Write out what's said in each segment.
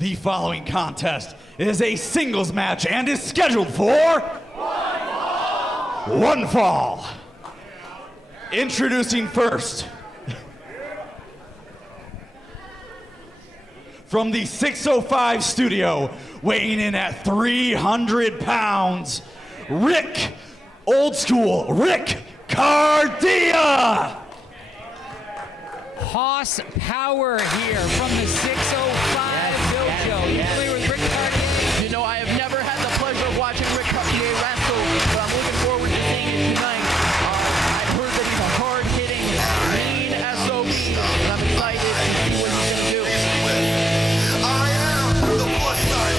The following contest is a singles match and is scheduled for one fall. Introducing first, from the 605 studio, weighing in at 300 pounds, Ric Caurdiea. Hoss power here from the 605 dojo. You familiar with Ric Caurdiea? You know, I have never had the pleasure of watching Ric Caurdiea wrestle, but I'm looking forward to seeing it tonight. I've heard that he's a hard-hitting, mean SOB, and I'm excited to see what he's going to do. I am the plus-size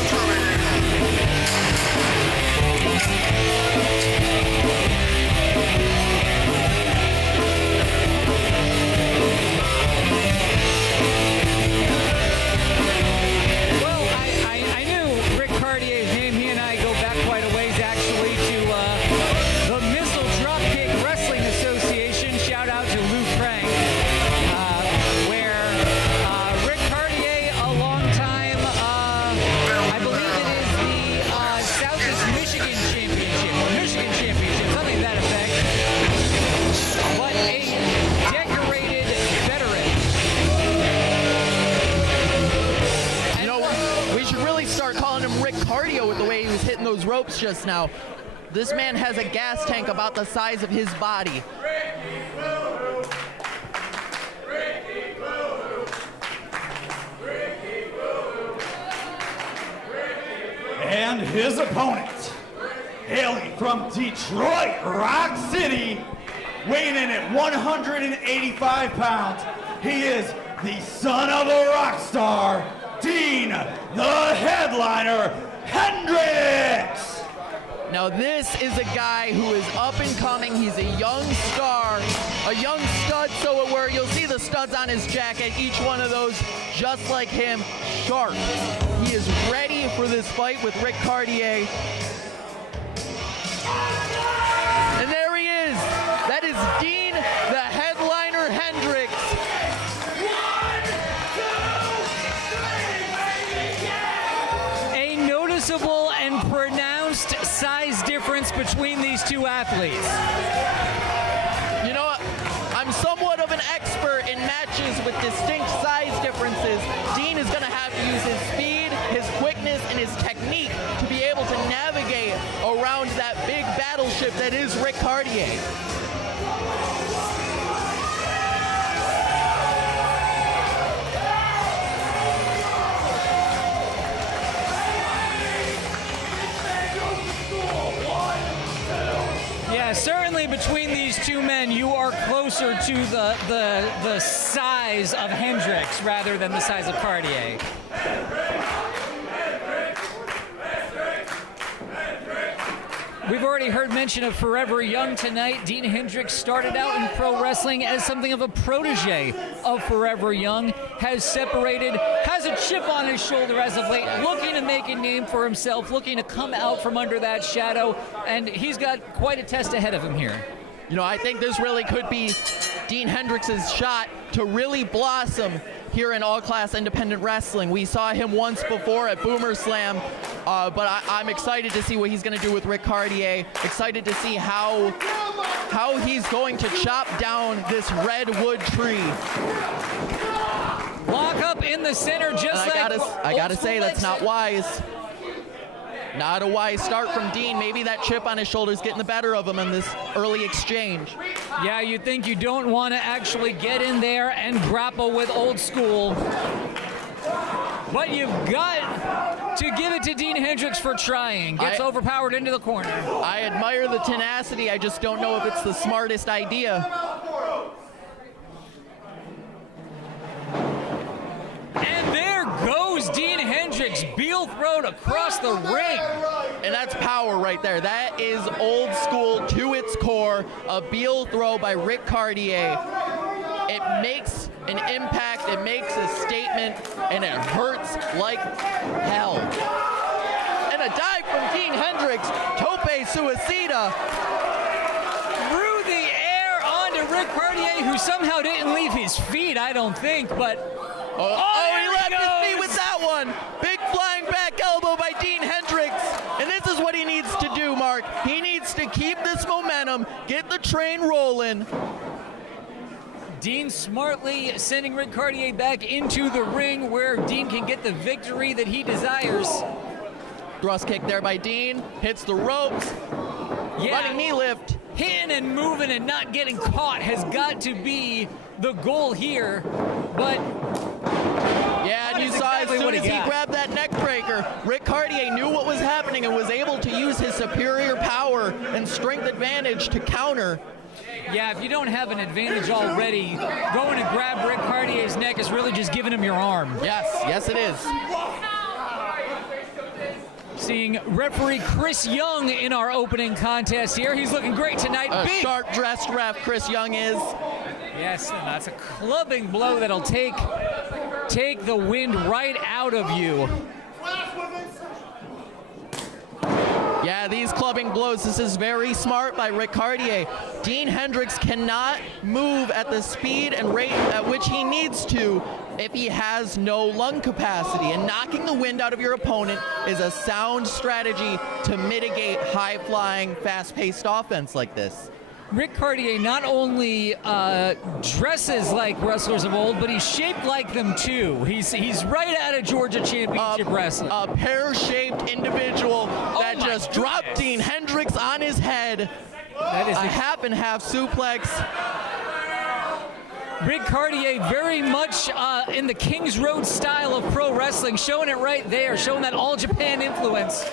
Well, I knew Ric Caurdiea's name. He and I go back quite a ways, actually, to the Missile Dropkick Wrestling Association. Shout out to Lou Frank, where Ric Caurdiea, a long time, I believe it is the Southeast Michigan Championship, or Michigan Championship, something to that effect. But a decorated veteran. You know, we should really start calling him Ric Caurdiea with the way he was hitting those ropes just now. This man has a gas tank about the size of his body. And his opponent, hailing from Detroit Rock City, weighing in at 185 pounds, he is the son of a rock star, Dean, the headliner, Hendrix. Now this is a guy who is up and coming. He's a young star, a young stud, so where you'll see the studs on his jacket, each one of those just like him, sharp. He is ready for this fight with Ric Caurdiea. And there he is. That is Dean, the headliner, Hendrix. A noticeable and pronounced size difference between these two athletes. You know, I'm somewhat of an expert in matches with distinct size differences. Dean is going to have to use his speed, his quickness, and his technique to be able to navigate around that big battleship that is Ric Caurdiea. Yeah, certainly between these two men, you are closer to the size of Hendrix rather than the size of Caurdiea. We've already heard mention of Forever Young tonight. Dean Hendrix started out in pro wrestling as something of a protege of Forever Young, has separated, has a chip on his shoulder as of late, looking to make a name for himself, looking to come out from under that shadow, and he's got quite a test ahead of him here. You know, I think this really could be Dean Hendrix's shot to really blossom here in all-class independent wrestling. We saw him once before at Boomer Slam, but I'm excited to see what he's going to do with Ric Caurdiea. Excited to see how he's going to chop down this redwood tree. Lock up in the center, just And like I gotta say, that's not exit. wise. Not a wise start from Dean. Maybe that chip on his shoulder is getting the better of him in this early exchange. Yeah, you think you don't want to actually get in there and grapple with Old School. But you've got to give it to Dean Hendrix for trying. Gets overpowered into the corner. I admire the tenacity. I just don't know if it's the smartest idea. And there goes Dean Hendrix, Beal thrown across the ring. And that's power right there. That is Old School to its core. A Beal throw by Ric Caurdiea. It makes an impact, it makes a statement, and it hurts like hell. And a dive from Dean Hendrix, tope suicida. Through the air onto Ric Caurdiea, who somehow didn't leave his feet, I don't think, but... Oh, he grabbed his feet with that one. Big flying back elbow by Dean Hendrix. And this is what he needs to do, Mark. He needs to keep this momentum, get the train rolling. Dean smartly sending Ric Caurdiea back into the ring where Dean can get the victory that he desires. Thrust kick there by Dean. Hits the ropes. Yeah. Running knee lift. Hitting and moving and not getting caught has got to be the goal here. But yeah, and you saw exactly as soon as he got. grabbed that neck breaker, Ric Caurdiea knew what was happening and was able to use his superior power and strength advantage to counter. yeah, if you don't have an advantage already, going to grab Ric Caurdiea's neck is really just giving him your arm. Yes, it is. Seeing referee Chris Young in our opening contest here. He's looking great tonight. A Big. sharp-dressed ref Chris Young is. Yes, and that's a clubbing blow that'll take the wind right out of you. Yeah, these clubbing blows, this is very smart by Ric Caurdiea. Dean Hendrix cannot move at the speed and rate at which he needs to if he has no lung capacity. And knocking the wind out of your opponent is a sound strategy to mitigate high-flying, fast-paced offense like this. Ric Caurdiea not only dresses like wrestlers of old, but he's shaped like them too. He's right out of Georgia Championship Wrestling. A pear-shaped individual that my just dropped goodness. Dean Hendrix on his head. That is A half-and-half suplex. Ric Caurdiea very much in the Kings Road style of pro wrestling, showing it right there, showing that All Japan influence.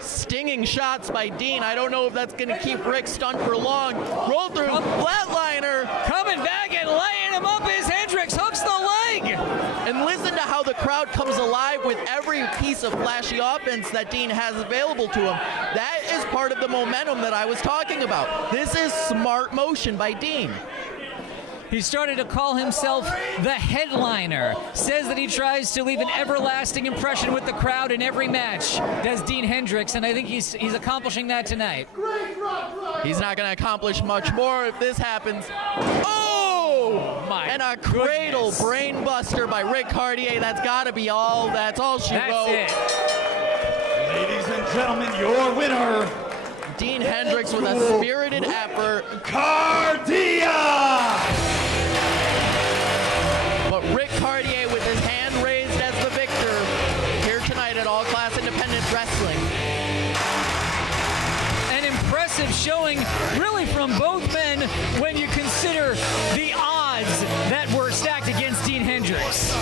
Stinging shots by Dean. I don't know if that's going to keep Rick stunned for long. Roll through, flatliner. Coming back and laying him up as Hendrix hooks the leg. And listen to how the crowd comes alive with every piece of flashy offense that Dean has available to him. That is part of the momentum that I was talking about. This is smart motion by Dean. He started to call himself the headliner. Says that he tries to leave an everlasting impression with the crowd in every match. Does Dean Hendrix, and I think he's accomplishing that tonight. He's not going to accomplish much more if this happens. Oh! My and a cradle goodness. brain buster by Ric Caurdiea. That's got to be all. That's all she wrote. That's it. Ladies and gentlemen, your winner, Dean Hendrix with a spirited effort. Caurdiea! But Ric Caurdiea with his hand raised as the victor here tonight at All Class Independent Wrestling. An impressive showing really from both men when you consider the odds that were stacked against Dean Hendrix.